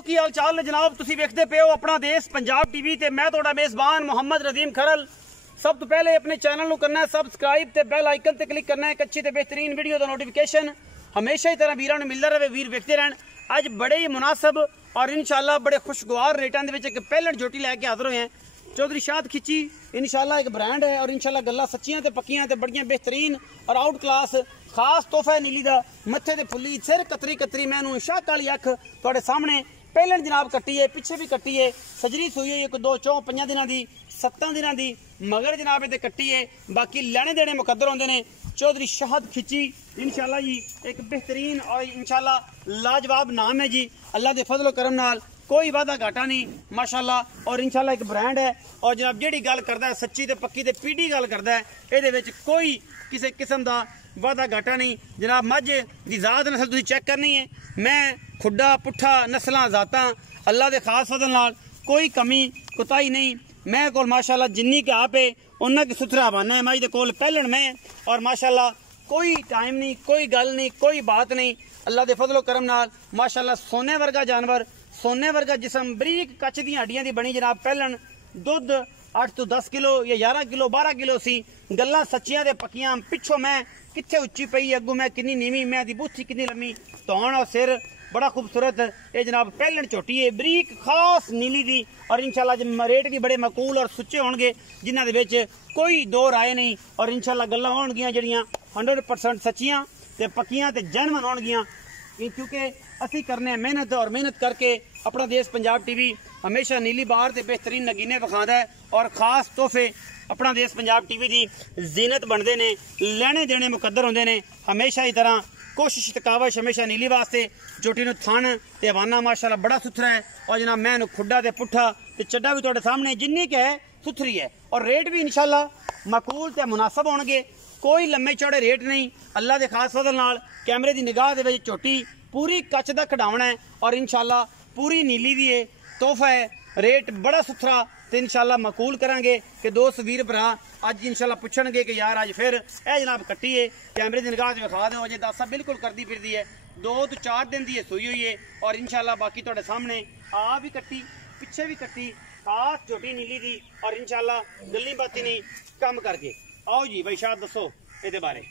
सुनाओ की हाल चाल ने जनाब। तुसी वेखदे पे हो अपना देश पंजाब टीवी ते मैं तोड़ा मेजबान मोहम्मद रदीम खरल। सब तो पहले अपने चैनल को करना है सबसक्राइब ते बेल आइकन ते क्लिक करना है एक अच्छी ते बेहतरीन वीडियो का नोटिफिकेशन हमेशा ही तरह वीरां नूं मिलदा रहे। वीर वेखदे रहन। अज बड़े ही मुनासब और इंशाल्लाह बड़े खुशगवार रेटां दे विच एक पहलन झोटी लैके हाजिर होए हैं। चौधरी शाद खिची इंशाल्लाह एक ब्रांड है और इंशाल्लाह गल्लां सच्चियां ते पक्कियां ते बड़ियां बेहतरीन और आउट क्लास खास तोहफा है नीली दा। मत्थे ते फुल्ली सिर कतरी कतरी मैनू शाह काली अख तुहाडे सामने पहलन जनाब कट्टी है, पिछे भी कट्टी है, सजरी सुई है 1 2 4 5 दिनां दी 7 दिनां दी मगर जनाब इहदे कट्टी है। बाकी लैने देने मुकद्दर होंदे ने। चौधरी शाहद खिची इंशाल्लाह जी एक बेहतरीन और इंशाल्लाह लाजवाब नाम है जी। अल्लाह के फजलो करम नाल कोई वादा घाटा नहीं माशाल्लाह और इंशाल्लाह एक ब्रांड है। और जनाब जेड़ी गल करदा है सच्ची ते पक्की ते पीढ़ी गल करदा है इहदे विच कोई किसी किस्म दा वादा घाटा नहीं। जनाब मझ दी जात नस्ल तुसीं चेक करनी है। मैं खुड्डा पुट्ठा नस्लां जातां अल्लाह दे खास फजल नाल कोई कमी कुताही नहीं। मैं कोल माशाल्लाह जिन्नी के आप है उन्ना की सुथरा बना है। मझ दे कोल पहलन में और माशाल्लाह कोई टाइम नहीं, कोई गल नहीं, कोई बात नहीं। अल्लाह दे फजलो करम नाल माशाल्लाह सोने वर्गा जानवर, सोने वर्गा जिसम, बरीक कच दी हड्डियां दी बनी जनाब पहलन। दुध 8 तो 10 किलो या 11 किलो 12 किलो सी। गल्लां सच्चियां ते पक्कियां। पिछों मैं कित्थे उच्ची पई, अगू मैं किन्नी नीवी, मैं दी बूथी कितनी लम्मी, धौन और सिर बड़ा खूबसूरत। ये जनाब पहलन झोटी है बरीक खास नीली दी और इंशाल्लाह रेट भी बड़े मकूल और सुच्चे होंगे जिन्हां दे विच कोई दो राय नहीं। और इंशाल्लाह गल्लां होणगियां जड़ियां 100% सच्चियां ते पक्कियां ते जनमन होणगियां क्योंकि असी करने मेहनत और मेहनत करके अपना देश पंजाब टीवी हमेशा नीली बार ते बेहतरीन नगीने विखादा है और खास तोहफे अपना देश पंजाब टीवी की जीनत बनते हैं। लैने देने मुकद्दर होंदे ने हमेशा ही तरह कोशिश तकावश हमेशा नीली वास्ते। झोटी नूं थन ते हवाना माशाल्लाह बड़ा सुथरा है और जनाब मैं खुड्डा ते पुट्ठा ते चड्डा भी तुहाडे सामने जिन्नी के है सुथरी है और रेट भी इंशाल्लाह मकूल ते मुनासब होणगे। कोई लम्मे चौड़े रेट नहीं। अल्लाह के खास फजल नाल कैमरे की निगाह दे विच झोटी पूरी कच दा खडावना है और इंशाल्लाह पूरी नीली दी है। तोहफा है, रेट बड़ा सुथरा तो इंशाल्लाह मकूल करांगे कि दोस्त वीर भरा अज इंशाल्लाह पुछणगे कि यार अज फिर ए जनाब कट्टी है कैमरे की निगाह विखा दो। अजे दासा बिल्कुल करती फिरदी है 2 तो 4 दिन की सुई हुई है और इंशाल्लाह बाकी तुहाडे सामने आ भी कट्टी पिछे भी कट्टी खास झोटी नीली दी और इंशाल्लाह गल्ली बाती नहीं कम करके। आओ जी भाई शाद दसो ये बारे।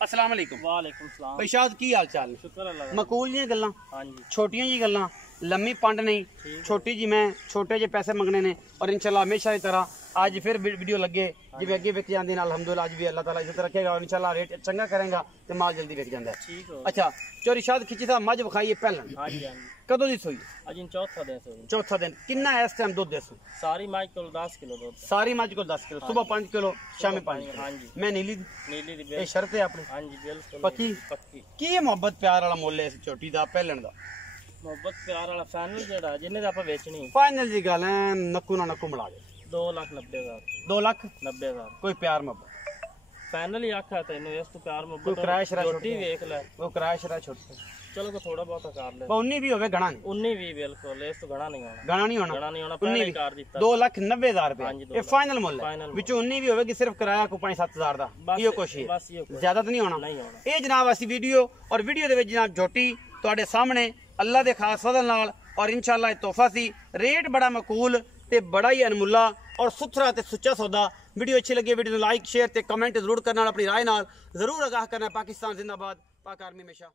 अस्सलाम वालेकुम। वालेकुम सलाम। भाई शाद की हाल चाल? शुक्र अल्लाह। मकूल जी गल्लां? हां जी। छोटियां जी गल्लां, लम्मी पंड नहीं, छोटी जी मैं छोटे जे पैसे मंगने ने और इंशाल्लाह हमेशा की तरह आज फिर वीडियो लगे जिवें अगे विक जांदे ने अल्हम्दुलिल्लाह अज भी अल्लाह ताला इज्जत रखेगा और इंशाल्लाह रेट चंगा करेगा तो माल जल्दी विक जांदा है। अच्छा चोरी शाद खिची था मझ विखाई पहलन? हां जी हां जी। कदों दी सोई? अज चौथा दिन सोई। चौथा दिन। कितना इस टाइम दूध देसो? सारी मझ को 10 किलो दूध। सारी मझ को 10 किलो, सुबह 5 किलो शाम 5 किलो। हां जी। मैं नीली दी ये शर्त है अपनी? हां जी बिल्कुल पक्की पक्की। की मोहब्बत प्यार वाला मुੱਲ है इस छोटी दा पहलन दा? मोहब्बत प्यार वाला फाइनल जेड़ा जिन्ने दा आपा बेचनी फाइनल जी गल है नक्कू ना नक्कू मिला दे 2,90,000। 2,90,000 कोई प्यार मोहब्बत फाइनल ही आखा तेन इस तो प्यार मोहब्बत कोई किराया शरा छोटी वेख ले वो किराया शरा छोटा चलो को थोड़ा बहुत कर ले 19 भी होवे घना नहीं 19 भी बिल्कुल इस तो घना नहीं होना घना नहीं होना घना नहीं होना पहले कर दिता 2,90,000 रुपए हां जी ये फाइनल मुੱਲ है विचों 19 भी होवे कि सिर्फ किराया को 5-7,000 दा ये कुछ है बस ये ज्यादा तो नहीं होना नहीं होना। ये जनाब असी वीडियो और वीडियो दे विच जनाब झोटी तुहाडे सामने अल्लाह दे खास फजल नाल और इंशाल्लाह तोहफा सी। रेट बड़ा मकूल ते बड़ा ही अनमुल्ला और सुथरा ते सुच्चा सौदा। वीडियो अच्छी लगी वीडियो को लाइक शेयर ते कमेंट जरूर करना, अपनी राय नाल जरूर आगाह करना। पाकिस्तान जिंदाबाद, पाक आर्मी हमेशा।